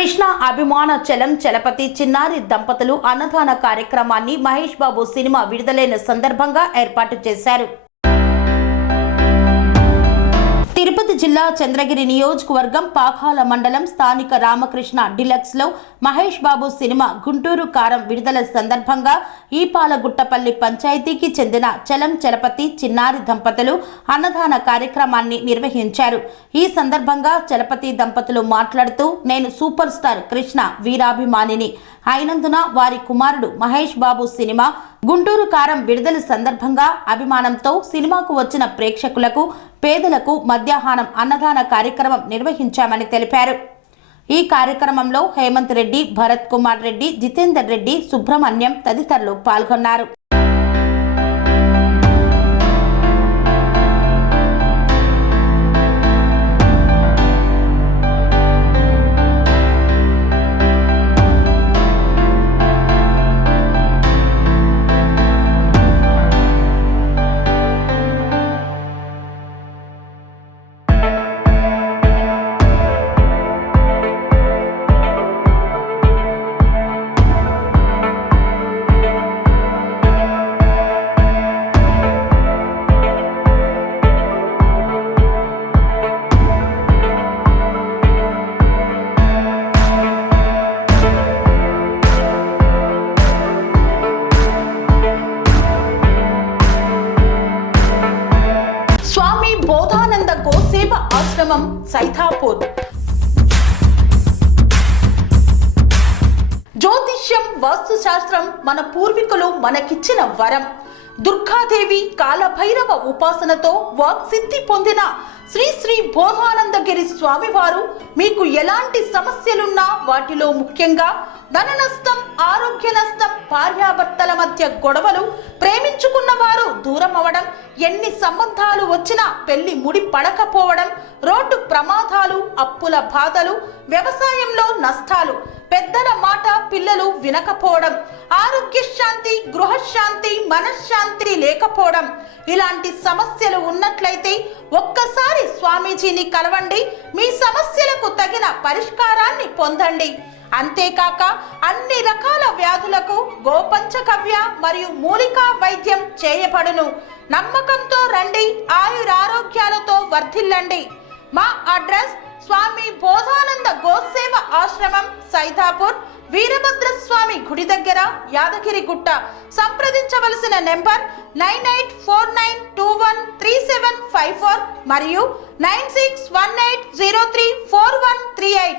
కృష్ణ అభిమాన చలం చలపతి చిన్నారి దంపతులు అన్నదాన కార్యక్రమాన్ని మహేష్ బాబు సినిమా విడుదలైన సందర్భంగా ఏర్పాటు చేశారు. తిరుపతి జిల్లా చంద్రగిరి నియోజకవర్గం పాకాల మండలం స్థానిక రామకృష్ణ డిలక్స్ లో మహేష్ బాబు సినిమా గుంటూరు కారం విడుదల సందర్భంగా ఈపాలగుట్టపల్లి పంచాయతీకి చెందిన చలం చలపతి చిన్నారి దంపతులు అన్నదాన కార్యక్రమాన్ని నిర్వహించారు. ఈ సందర్భంగా చలపతి దంపతులు మాట్లాడుతూ, నేను సూపర్ స్టార్ కృష్ణ వీరాభిమానిని అయినందున వారి కుమారుడు మహేష్ బాబు సినిమా గుంటూరు కారం విడుదల సందర్భంగా అభిమానంతో సినిమాకు వచ్చిన ప్రేక్షకులకు పేదలకు మధ్యాహ్నం అన్నదాన కార్యక్రమం నిర్వహించామని తెలిపారు. ఈ కార్యక్రమంలో హేమంత్ రెడ్డి, భరత్ కుమార్ రెడ్డి, జితేందర్ రెడ్డి, సుబ్రహ్మణ్యం తదితరులు పాల్గొన్నారు. బోధానంద గోసేవ ఆశ్రమం సైథాపూర్. జ్యోతిష్యం, వాస్తుశాస్త్రం మన పూర్వీకులు మనకిచ్చిన వరం. దుర్గాదేవి, కాలభైరవ ఉపాసనతో వాక్సిద్ధి పొందిన శ్రీ శ్రీ బోధానందగిరి స్వామివారు మీకు ఎలాంటి సమస్యలున్నా, వాటిలో ముఖ్యంగా ధన నష్టం, ఆరోగ్య నష్టం, భార్యాభర్తల మధ్య గొడవలు, ప్రేమించుకున్న వారు దూరం అవడం, ఎన్ని సంబంధాలు వచ్చినా పెళ్లి ముడి పడకపోవడం, రోడ్డు ప్రమాదాలు, అప్పుల బాధలు, వ్యవసాయంలో నష్టాలు, పెద్దల మాట పిల్లలు వినకపోవడం, ఆరోగ్య శాంతి, గృహశాంతి, మనశ్శాంతి లేకపోవడం, ఇలాంటి సమస్యలు ఉన్నట్లయితే ఒక్కసారి స్వామీజీని కలవండి. మీ సమస్యలకు తగిన పరిష్కారాన్ని పొందండి. అంతేకాక అన్ని రకాల వ్యాధులకు గోపంచకవ్య మరియు మూలికా వైద్యం చేయబడును. నమ్మకంతో రండి, ఆయురారోగ్యాలతో వర్ధిల్లండి. మా అడ్రస్ స్వామి బోధానంద గోసేవ ఆశ్రమం, సైథాపూర్, వీరభద్రస్వామి గుడి దగ్గర, యాదగిరిగుట్ట. సంప్రదించవలసిన నెంబర్ 9849213754 మరియు 9618034138.